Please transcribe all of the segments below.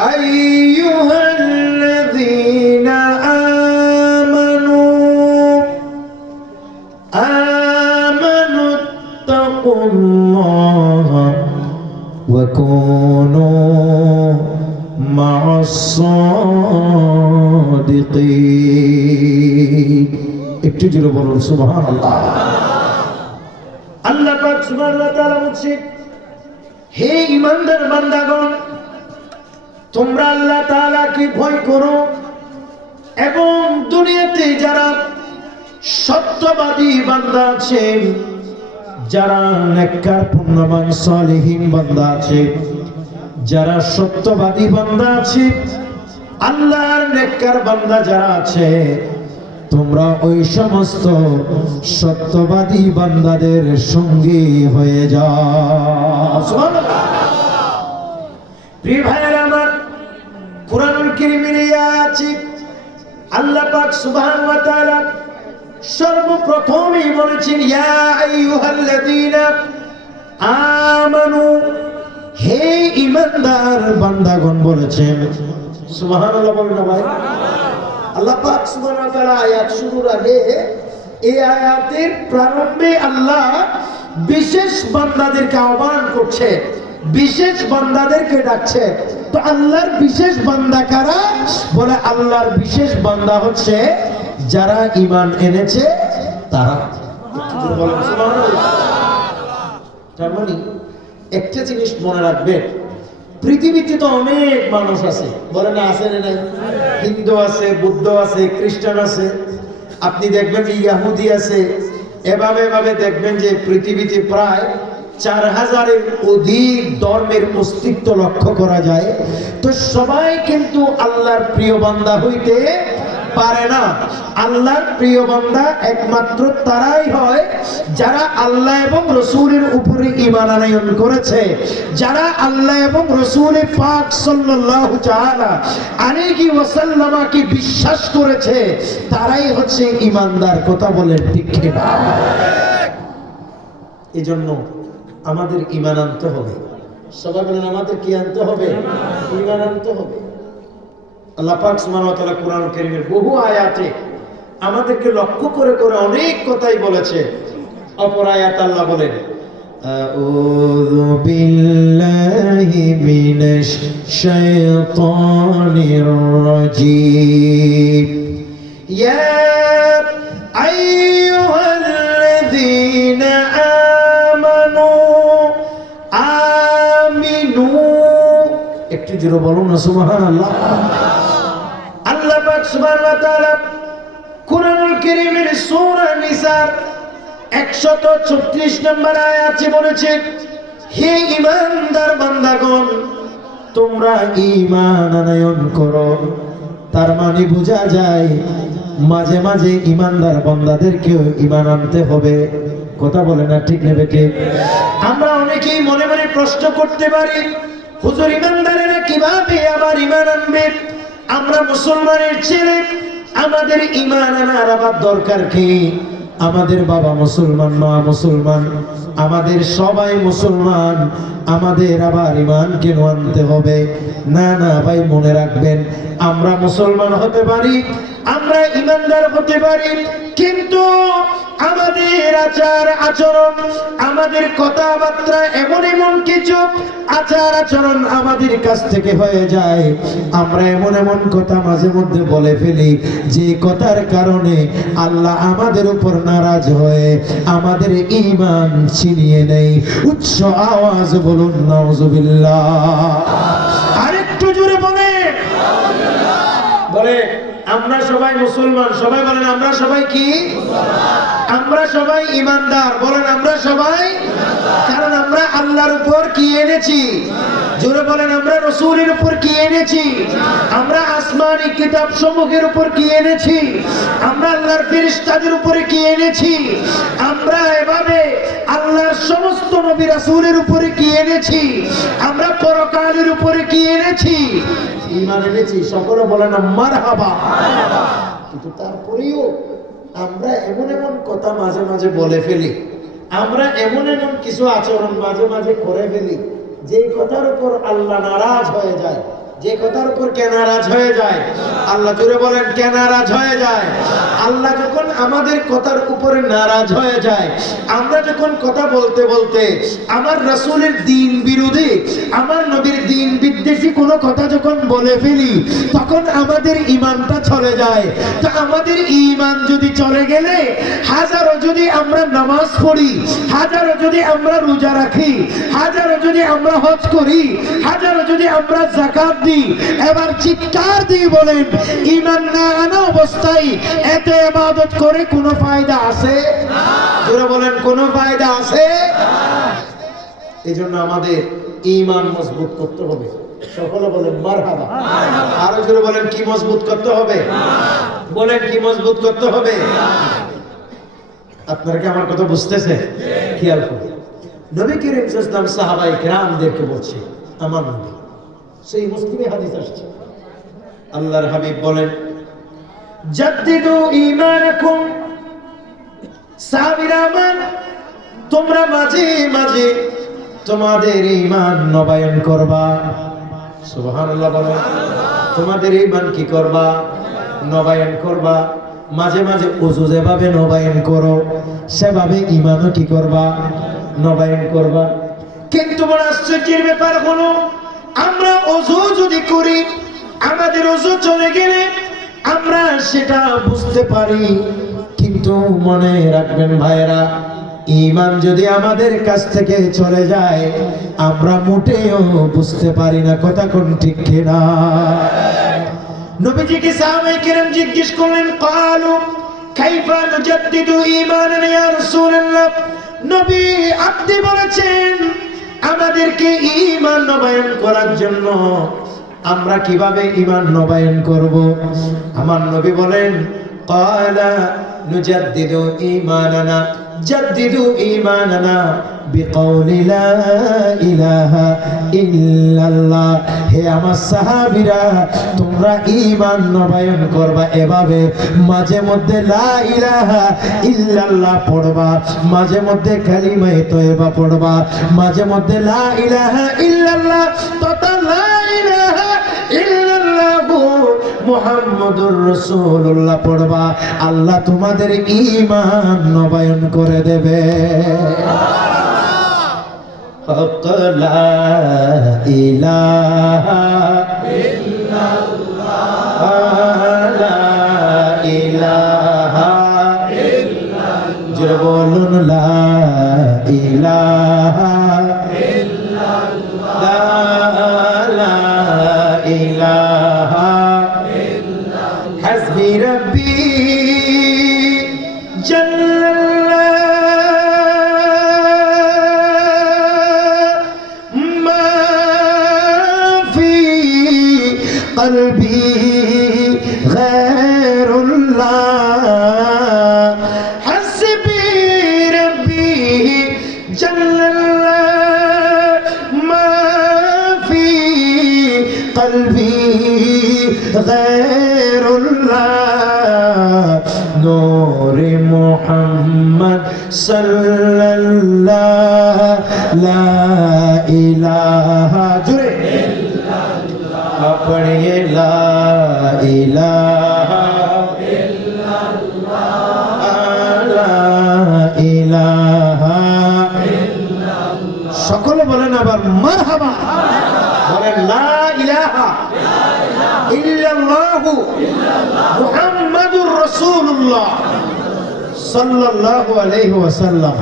أيها الذين آمنوا آمنوا اتقوا الله وكونوا مع الصادقين একটু জোরে বলুন সুবহান আল্লাহ আল্লাহ পাক সুবহানাহু ওয়া তাআলা বলছে হে ইমানদার বান্দাগণ তোমরা আল্লাহ তাআলাকে ভয় করো এবং দুনিয়াতে যারা সত্যবাদী বান্দা আছে যারা নেককার, পুণ্যবান, সালেহীন বান্দা আছে যারা সত্যবাদী বান্দা আছে আল্লাহর নেককার বান্দা যারা আছে, তোমরা ওই সমস্ত সত্যবাদী বান্দাদের সঙ্গী হয়ে যাও। প্রিয় ভাইয়ের, আমার কোরআনুল কারীমের আয়াতে আল্লাহ পাক সুবহানাহু ওয়া তাআলা সর্বপ্রথমই বলেছেন, ইয়া আইয়ুহাল্লাযীনা আমানু হে ঈমানদার বান্দাগণ বলেছেন। সুবহানাল্লাহ বলেন না ভাই। আল্লাহ পাক সুবহানাহু ওয়া তাআলা আয়াত শুরুর আগে এই আয়াতের প্রারম্ভে আল্লাহ বিশেষ বান্দাদেরকে আহ্বান করছে। বিশেষ বান্দাদেরকে ডাকছে। তো আল্লাহর বিশেষ বান্দা কারা? বলে আল্লাহর বিশেষ বান্দা হচ্ছে যারা ঈমান এনেছে, তারা। একটু জিনিস মনে রাখবেন পৃথিবীতে তো অনেক মানুষ আছে। বলে না, আছে না হিন্দু আছে, বুদ্ধ আছে, খ্রিস্টান আছে। আপনি দেখবেন যে ইয়াহুদি আছে। এভাবে এভাবে দেখবেন যে পৃথিবীতে প্রায় চার হাজারের অধিক ধর্মের অস্তিত্ব লক্ষ্য করা যায়। তো সবাই কিন্তু আল্লাহর প্রিয় বান্দা হইতে পারে না। আল্লাহর প্রিয় বান্দা একমাত্র তারাই হয় যারা আল্লাহ এবং রসুলের উপরে ঈমান আনয়ন করেছে। যারা আল্লাহ এবং রসুলের পাক সাল্লাল্লাহু তাআলা আলাইহি ওয়াসাল্লামাকে বিশ্বাস করেছে, তারাই হচ্ছে ঈমানদার। কথা বলেন ঠিক কি না এজন্য আমাদের ঈমান আনতে হবে। সবাই বলেন, আমাদের কি আনতে হবে? ঈমান আনতে হবে। কোরআন বহু আয়াতে আমাদেরকে লক্ষ্য করে করে অনেক কথাই বলেছে। অপর আয়াত আল্লাহ বলেন, আউযু বিল্লাহি মিনাশ শাইতানির রাজীম। ইয়া আইয়ুহাল্লাযীনা আমানু জোরে বলুন না, সুবহানাল্লাহ। আল্লাহ পাক সুবহানাহু ওয়া তাআলা কুরআনুল কারীমের সূরা নিসার 136 নম্বর আয়াতে বলেছে হে ঈমানদার বান্দাগণ, তোমরা ঈমান আনয়ন করো। তার মানে বোঝা যায়, মাঝে মাঝে ঈমানদার বান্দাদেরকেও ঈমান আনতে হবে। কথা বলে না ঠিক নেবে ঠিক আমরা অনেকেই মনে মনে প্রশ্ন করতে পারি হুজুর ঈমানদারেরা কীভাবে আবার ইমান আনবে? আমরা মুসলমানের ছেলে, আমাদের ঈমান আনার আবার দরকার কি? আমাদের বাবা মুসলমান, মা মুসলমান, আমাদের সবাই মুসলমান, আমাদের আবার ইমান কেন আনতে হবে? না না, ভাই, মনে রাখবেন, আমরা মুসলমান হতে পারি, আমরা ইমানদার হতে পারি কিন্তু আমাদের আচার আচরণ আমাদের কথাবার্তা এমন এমন কিছু আচার আচরণ আমাদের কাছ থেকে হয়ে যায়। আমরা এমন এমন কথা মাঝে মধ্যে বলে ফেলি যে কথার কারণে আল্লাহ আমাদের উপর নারাজ হয়ে আমাদের ইমান ছিনিয়ে নেই উচ্চ আওয়াজ বলুন নাউজুবিল্লাহ। আরেকটু জোরে বলে বলে আমরা সবাই মুসলমান। সবাই বলেন, আমরা সবাই কি? আমরা সবাই ইমানদার। বলেন, আমরা সবাই কারণ আমরা আল্লাহর উপর কি এনেছি? জোরে বলেন, আমরা রসুলের উপর কি এনেছি? আমরা আসমানি কিতাব সমূহের উপর কি এনেছি? আমরা আল্লাহর ফেরেশতাদের উপরে কি এনেছি? আমরা এভাবে আল্লাহর সমস্ত নবী রাসূলের উপরে কি এনেছি? আমরা পরকালের উপরে কি এনেছি? ঈমান এনেছি, সকলে বলে না মার হাবা কিন্তু তারপরেও আমরা এমন এমন কথা মাঝে মাঝে বলে ফেলি। আমরা এমন এমন কিছু আচরণ মাঝে মাঝে করে ফেলি যে কথার উপর আল্লাহ নারাজ হয়ে যায়। যে কথার উপর কেনারাজ হয়ে যায়? আল্লাহ জুড়ে বলেন কেনারাজ হয়ে যায়? আল্লাহ যখন আমাদের কথার উপরে নারাজ হয়ে যায়, আমরা যখন কথা বলতে বলতে আমার রাসূলের দিন বিরোধী, আমার নবীর দিন বিদ্বেষী কোনো কথা যখন বলে ফেলি, তখন আমাদের ইমানটা চলে যায়। তো আমাদের ইমান যদি চলে গেলে, হাজারো যদি আমরা নামাজ পড়ি, হাজারো যদি আমরা রোজা রাখি, হাজারো যদি আমরা হজ করি, হাজারো যদি আমরা জাকাত দিই এবার চিৎকার দিয়ে বলেন, ইমান না আনা অবস্থায় এত ইবাদত করে কোনো ফায়দা আছে? জোরে বলেন, কোনো ফায়দা আছে? এই জন্য আমাদের ইমান মজবুত করতে হবে। সকলে বলেন, মারহাবা। আরও জোরে বলেন, কি মজবুত করতে হবে? বলেন, কি মজবুত করতে হবে? আপনারা কি আমার কথা বুঝতেছে? খেয়াল করুন। নবী করিম সাহাবাই গ্রামদেরকে বলছে, আমার নবী। সেই মুসলিমে হাদিস আসছে। আল্লাহর হাবিব বলেন, জাদ্দিদু ঈমানাকুম সাহাবীরা আমার তোমরা মাঝে মাঝে তোমাদের ঈমান নবায়ন করবা। সুবহানাল্লাহ বলো তোমাদের ঈমান কি করবা? নবায়ন করবা। মাঝে মাঝে ওযু যেভাবে নবায়ন করো, সেভাবে ঈমানও কি করবা, নবায়ন করবা। কিন্তু বড় আশ্চর্যের ব্যাপার হলো আমরা ওযু যদি করি, আমাদের ওযু চলে গেলে আমরা সেটা বুঝতে পারি। কিন্তু মনে রাখবেন ভাইরা ইমান যদি আমাদের কাছ থেকে চলে যায়, আমরা মোটেও বুঝতে পারি না কথা কোন ঠিক কিনা। নবীজিকে সাহাবায়ে কেরাম জিজ্ঞেস করলেন, কালু কাইফা নুজাদ্দিদু ঈমানানা ইয়া রাসূলুল্লাহ? নবী আপনি বলেছেন আমাদেরকে ইমান নবায়ন করার জন্য আমরা কীভাবে ইমান নবায়ন করব? আমার নবী বলেন কয়লা নুজাদ্দিদু ঈমানানা জাদ্দিদু ঈমানানা বিকৌলি লা ইলাহা ইল্লাল্লাহ হে আমার সাহাবীরা, তোমরা ঈমান নবায়ন করবা এভাবে। মাঝে মধ্যে লা ইলাহা ইল্লাল্লাহ পড়বা, মাঝে মধ্যে কালিমায়ে তয়বা পড়বা, মাঝে মধ্যে লা ইলাহা ইল্লাল্লাহ তথা লা ইলাহা মুহাম্মাদুর রসুল্লাহ পড়বা, আল্লাহ তোমাদের ঈমান নবায়ন করে দেবে। হক লা ইলাহা ইলাহা বলুন, লা ইলাহা غير সকলে বলেন আবার মারহাবা। বলেন, লা ইলাহা ইল্লাল্লাহু মুহাম্মাদুর রাসূলুল্লাহ সাল্লাল্লাহু আলাইহি ওয়াসাল্লাম।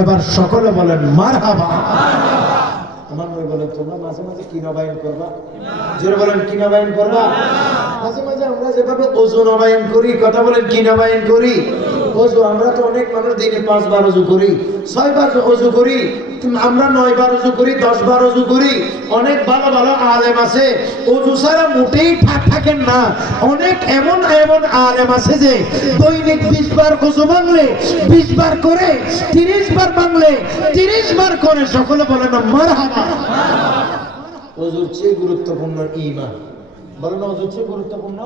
এবার সকলে বলেন, মারহাবা। আমার নবী বলেন তোমরা মাঝে মাঝে কি নবায়ন করবা? জোরে বলেন, কি নবায়ন করবা? মাঝে মাঝে আমরা যেভাবে ওজু নবায়ন করি, কথা বলেন, কি নবায়ন করি? ওজু আমরা তো অনেক মানুষ দিনে পাঁচবার অজু করি, ছয়বার অজু করি, আমরা নয় বার অজু করি দশ বার অজু করি, অনেক ভালো ভালো আলেম আছে, অজু ছাড়া মোটেই ঠাক থাকেন না। অনেক এমন এমন আলেম আছে যে দৈনিক বিশ বার অজু ভাঙলে বিশ বার করে তিরিশ বার ভাঙলে তিরিশ বার করে, সকলে বলে না মার হাবা চেয়ে গুরুত্বপূর্ণ ইমান বলেন অজু হচ্ছে গুরুত্বপূর্ণ?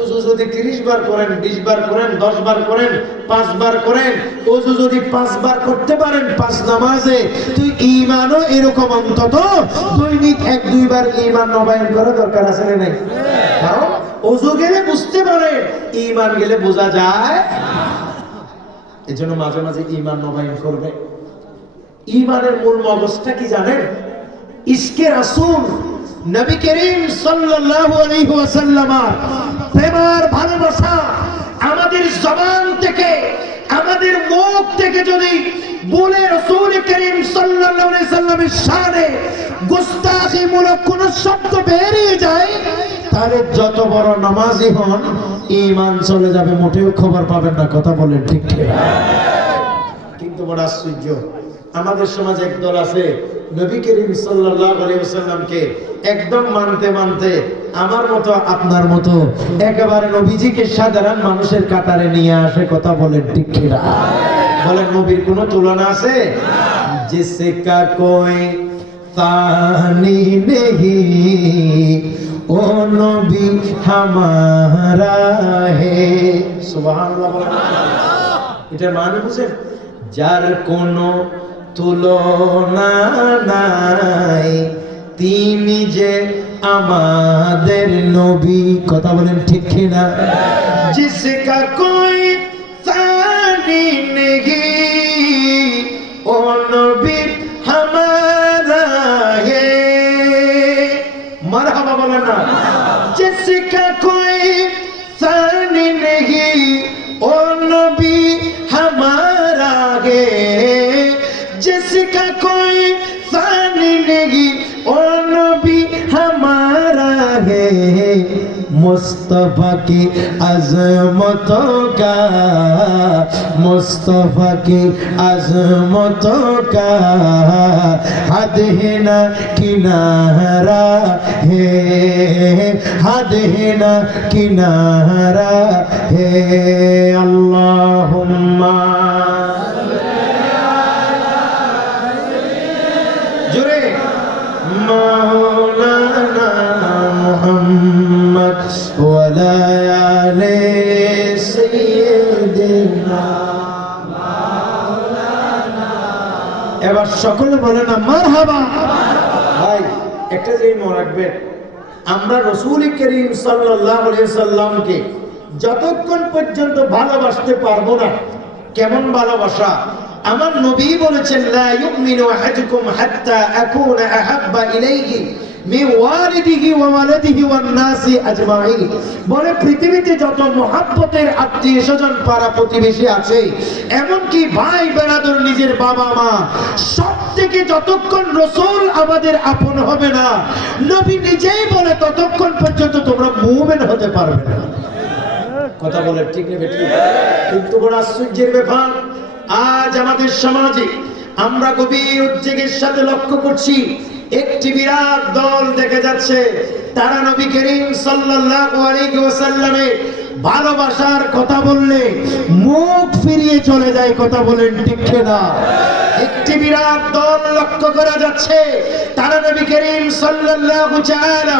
অজু যদি তিরিশ বার করেন বিশ বার করেন দশ বার করেন পাঁচ বার করেন অজু যদি পাঁচ বার করতে পারেন পাঁচ নামাজে তুই ইমানও এরকম অন্তত দৈনিক এক দুইবার ইমান নবায়ন করা দরকার আছে না নাই? কারণ অজু গেলে বুঝতে পারে ইমান গেলে বোঝা যায়। এই জন্য মাঝে মাঝে ইমান নবায়ন করবে। ইমানের মূল মগজটা কি জানেন? ইসকে রাসূল নবী করিম ওয়াসাল্লাম প্রেমার ভালোবাসা আমাদের জবান থেকে, আমাদের মুখ থেকে যদি বলে রাসূল করিম সাল্লামের শানে গুস্তাখি মূলক কোন শব্দ বেরিয়ে যায়, তাহলে যত বড় নামাজি হন ইমান চলে যাবে, মোটেও খবর পাবেন না, কথা বলেন ঠিক ঠিক কিন্তু বড় আশ্চর্য। আমাদের সমাজে একদল আছে, নবী করিম সাল্লাহামকে একদম মানতে মানতে আমার মতো, আপনার মতো, একেবারে নবীজিকে সাধারণ মানুষের কাতারে নিয়ে আসে কথা বলেন ঠিক কিনা? বলেন, নবীর কোনো তুলনা আছে? জিসে কা কোই? তানি নেহি, ও নবী হামারা হে। সুবহানাল্লাহ এটা মানে বুঝেন, যার কোনো তুলনা নাই। তিনি যে আমাদের নবী, কথা বলেন ঠিক কিনা? জিসকা কই সানি নেহি ও নবী হামারা হে। মারহাবা বলেন না। জিসকা কই মুস্তফা কি আজমত কা মুস্তফা কি আজমত কা, হাদ হে কিনারা হে, হাদ হে কিনারা হে, আল্লাহ। সকলে বলে না মার হাবা ভাই, একটা জিনিস মনে রাখবেন আমরা রসুল করিম সাল্লামকে যতক্ষণ পর্যন্ত ভালোবাসতে পারব না, কেমন ভালোবাসা? আমার নবী বলেছেন, লা ইউমিনু আহাদুকুম হাত্তা আকুনা আহাব্বা ইলাইহি। বলে পৃথিবীতে যত মহাব্বতের আত্মীয় স্বজন পাড়া প্রতিবেশী আছে, এমনকি ভাই বেড়াদর নিজের বাবা মা সব থেকে যতক্ষণ রসুল আমাদের আপন হবে না, নবী নিজেই বলে ততক্ষণ পর্যন্ত তোমরা মুভমেন্ট হতে পারবে না। কথা বলে ঠিক নেবে, ঠিক। কিন্তু বড় আশ্চর্যের ব্যাপার, আজ আমাদের সমাজে আমরা গভীর উদ্বেগের সাথে লক্ষ্য করছি একটি বিরাট দল দেখে যাচ্ছে। তারা নবী করিম সাল্লাল্লাহু আলাইহি ওয়াসাল্লামের ভালোবাসার কথা বললে মুখ ফিরিয়ে চলে যায়, কথা বলেন ঠিক না একটি বিরাট দল লক্ষ্য করা যাচ্ছে। তারা নবী করিম সাল্লাল্লাহু তাআলা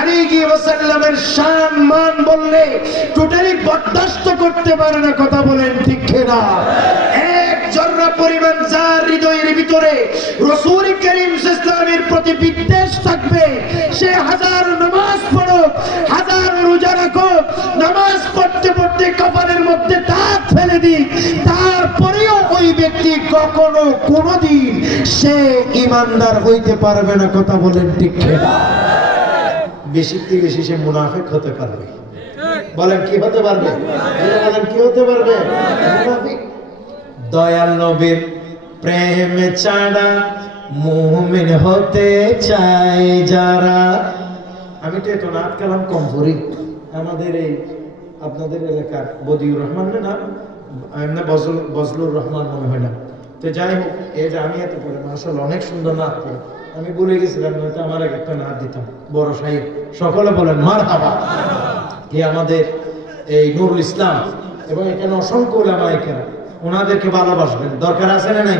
আলাইহি ওয়াসাল্লামের শান মান বললে টোটালি বরদাস্ত করতে পারে না, কথা বলেন ঠিক না জর্রা পরিমাণ যার হৃদয়ের ভিতরে রসুল করিম ইসলামের প্রতি বিদ্বেষ থাকবে, সে হাজার নামাজ পড়ুক, হাজার রোজা রাখুক, নামাজ পড়তে পড়তে কপালের মধ্যে দাঁত ফেলে দিক, তারপরেও ওই ব্যক্তি কখনো কোনোদিন সে ইমানদার হইতে পারবে না, কথা বলেন ঠিক না বেশি থেকে বেশি সে মুনাফেক হতে পারবে? বলেন কি হতে পারবে? বলেন কি হতে পারবে? মুনাফিক। দয়াল নবীর প্রেম ছাড়া মুমিন হতে চাই যারা। আমি তো এত নাচ কালাম কম করি আমাদের এই আপনাদের এলাকার বদিউর রহমান না এমনি বজল বজলুর রহমান মনে হয় না। তো যাই হোক, এই যে আমি এত পড়ে আসলে অনেক সুন্দর নাচ করে আমি বলে গেছিলাম, নয়তো আমার এক একটা নাচ দিতাম। বড় সাহেব, সকলে বলেন মার হাবা এ আমাদের এই নুরুল ইসলাম এবং এখানে অসংখ্য ওলামা এখানে ওনাদেরকে ভালোবাসবেন। দরকার আছে না নাই?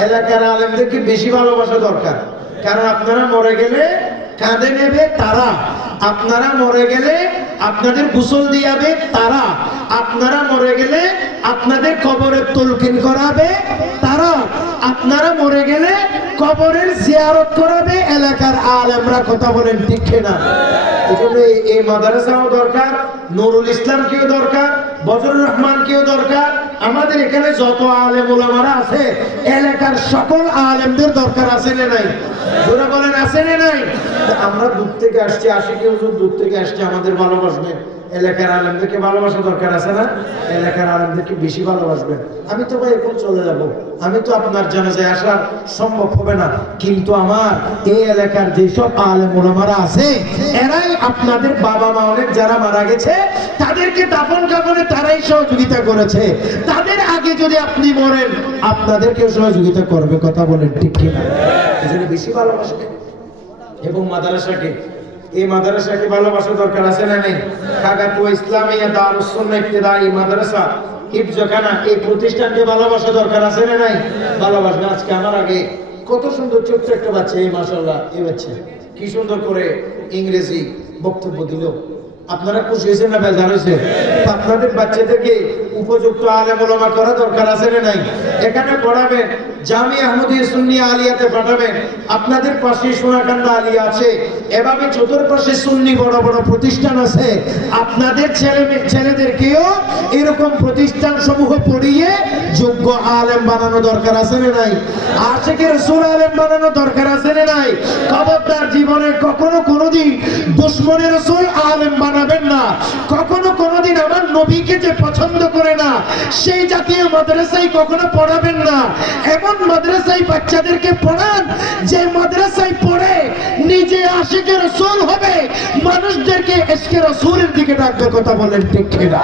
এলাকার আলেমদেরকে বেশি ভালোবাসা দরকার। কারণ আপনারা মরে গেলে কাঁধে নেবে তারা। আপনারা মরে গেলে আপনাদের গোসল দিয়াবে তারা। আপনারা মরে গেলে আপনাদের কবরের তলকিন করাবে তারা। আপনারা মরে গেলে কবরের জিয়ারত করাবে এলাকার আলেমরা কথা বলেন ঠিক না এজন্য এই- মাদ্রাসাও দরকার, নুরুল ইসলাম কেও দরকার বজরুর রহমান কেও দরকার আমাদের এখানে যত আলেম ওলামারা আছে, এলাকার সকল আলেমদের দরকার আছে না নাই? যারা বলেন, আছে না নাই? আমরা দূর থেকে আসছি আসি কেউ দূর থেকে আসছে আমাদের ভালোবাসবেন এলাকার আলেমদেরকে ভালোবাসা দরকার আছে না? এলাকার আলেমদেরকে বেশি ভালোবাসবেন আমি তো ভাই এখন চলে যাব। আমি তো আপনার জানাজায় আসার সম্ভব হবে না। কিন্তু আমার এই এলাকার যেসব আলেম ওলামারা আছে, এরাই আপনাদের বাবা মা অনেক যারা মারা গেছে, তাদেরকে দাফন কাফনে তারাই সহযোগিতা করেছে। তাদের আগে যদি আপনি মরেন, আপনাদেরকেও সহযোগিতা করবে, কথা বলেন ঠিক কিনা? এজন্য বেশি ভালোবাসবে। এবং মাদ্রাসাকে, এই মাদ্রাসাকে ভালোবাসা দরকার আছে না নেই? কাকাতুয়া ইসলামিয়া দারুস সুন্নাহ ইবতিদায়ী মাদ্রাসা হিফজখানা এই প্রতিষ্ঠানকে ভালোবাসা দরকার আছে না নাই? ভালোবাসবে। আজকে আমার আগে কত সুন্দর ছোট্ট একটা বাচ্চা, এই মাশাআল্লাহ, এই বাচ্চা। কি সুন্দর করে ইংরেজি বক্তব্য দিল। আপনারা খুশি হয়েছেন না বেজার হয়েছে? আপনাদের বাচ্চাদেরকে উপযুক্ত আলে ওলামা করা দরকার আছে না নাই? এখানে পড়াবেন জামি আহমদিয়া সুন্নি আলিয়াতে পাঠাবেন। আপনাদের পাশে সোনাকান্দা আলিয়া আছে। এভাবে চতুর্পাশে সুন্নি বড় বড় প্রতিষ্ঠান আছে। আপনাদের ছেলে ছেলেদেরকেও এরকম প্রতিষ্ঠান সমূহ পড়িয়ে যোগ্য আলেম বানানো দরকার আছে না নাই? আশেকের রসুল আলেম বানানো দরকার আছে না নাই? খবরদার জীবনে কখনো কোনোদিন দুশ্মনের রসুল আলেম বানাবেন না। কখনো কোনোদিন আমার নবীকে যে পছন্দ করে না, সেই জাতীয় মাদ্রাসায় কখনো পড়াবেন না। এমন মাদ্রাসায় বাচ্চাদেরকে পড়ান। যে মাদ্রাসায় পড়ে, নিজে আশেকের রসুল হবে, মানুষদেরকে এসকে রসুলের দিকে ডাকবে কথা বলেন ঠিক কিনা?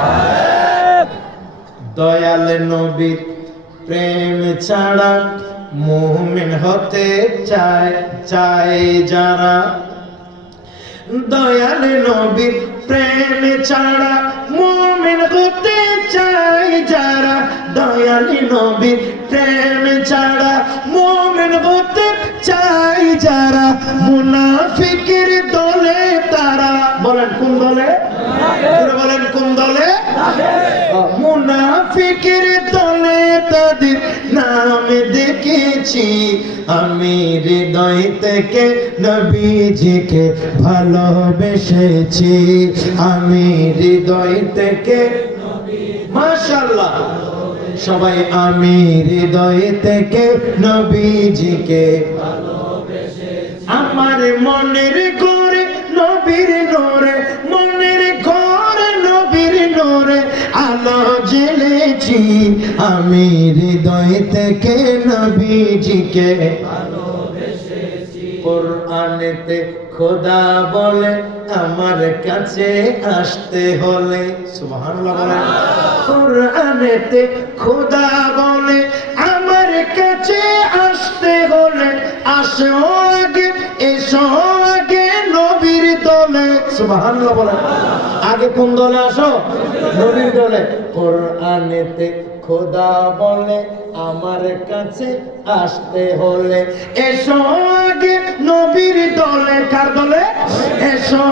দয়াল নবীর প্রেম ছাড়া মুমিন হতে চায় চায় যারা। দয়াল নবীর প্রেম ছাড়া মুমিন হতে চাই যারা, দয়ালি নবীর প্রেম ছাড়া। মুমিন হতে চাই যারা, মুনাফিকের দলে তারা। বলেন, কোন দলে? মুনাফিকের দলে তাদের নাম দেখেছি। আমি হৃদয় থেকে নবীজিকে ভালোবেসেছি। আমি হৃদয় থেকে মাশাল্লাহ সবাই, আমি হৃদয় থেকে নবীজিকে আমার মনের করে নবীর নোরে নবীর নোরে আলো জ্বেলেছি, আমি হৃদয় থেকে নবীজিকে। কোরআনেতে খোদা বলে, আমার কাছে আসতে হলে কোরআনেতে খোদা বলে, আমার কাছে আসতে হলে, আসো আগে, এসো আগে নবীর দলে, সুবহানাল্লাহ বলেন আগে কোন দলে আসো? নবীর দলে। কোরআনেতে খোদা বলে, আমার কাছে আসতে হলে। এসো আগে নবীর দলে। কার দলে? এসো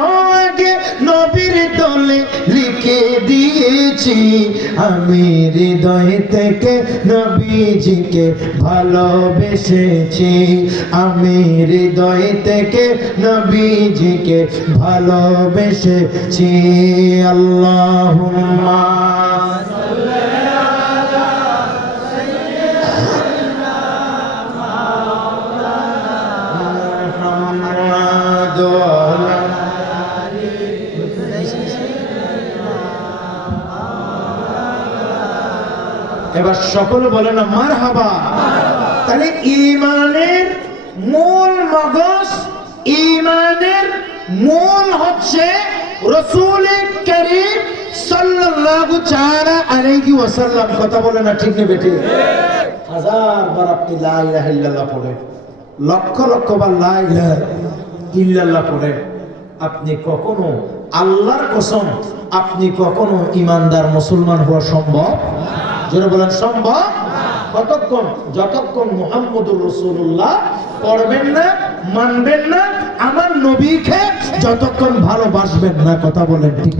পেয়েছি আমি হৃদয় থেকে নবীজিকে ভালোবেসেছি। আমি হৃদয় থেকে নবীজিকে ভালোবেসেছি। আল্লাহ door. এবার সকলে বলে না মার হাবা তাহলে ইমানের মূল মগজ ইমানের মূল হচ্ছে রসুল করিম সাল্লাল্লাহু তাআলা আলাইহি ওয়াসাল্লাম। কথা বলে না, ঠিক নেবে ঠিক হাজার বার আপনি লা ইলাহা ইল্লাল্লাহ পড়েন লক্ষ লক্ষ বার লা ইলাহা ইল্লাল্লাহ পড়েন আপনি কখনো আল্লাহর কসম, আপনি কখনো ইমানদার মুসলমান হওয়া সম্ভব? জোরে বলেন সম্ভব? কতক্ষণ? যতক্ষণ মোহাম্মদুর রসুল্লাহ করবেন না মানবেন না আমার নবীকে যতক্ষণ ভালোবাসবেন না কথা বলেন ঠিক।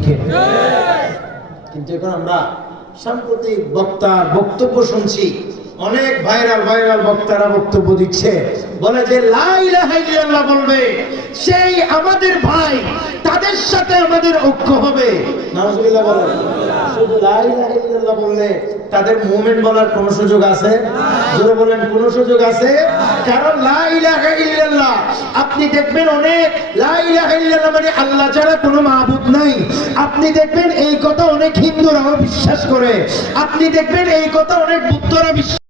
কিন্তু এখন আমরা সাম্প্রতিক বক্তার বক্তব্য শুনছি। অনেক ভাইরাল ভাইরাল বক্তারা বক্তব্য দিচ্ছে। বলে যে, লা ইলাহা বলবে, সেই আমাদের ভাই, তাদের সাথে আমাদের ঐক্য হবে। তাদের মুভমেন্ট বলার কোনো সুযোগ আছে? জোরে বলেন, কোনো সুযোগ আছে? কারণ আপনি দেখবেন অনেক লা ইলাহা ইল্লাল্লাহ মানে আল্লাহ ছাড়া কোনো মাবুদ নাই। আপনি দেখবেন এই কথা অনেক হিন্দুরাও বিশ্বাস করে। আপনি দেখবেন এই কথা অনেক বুদ্ধরা বিশ্বাস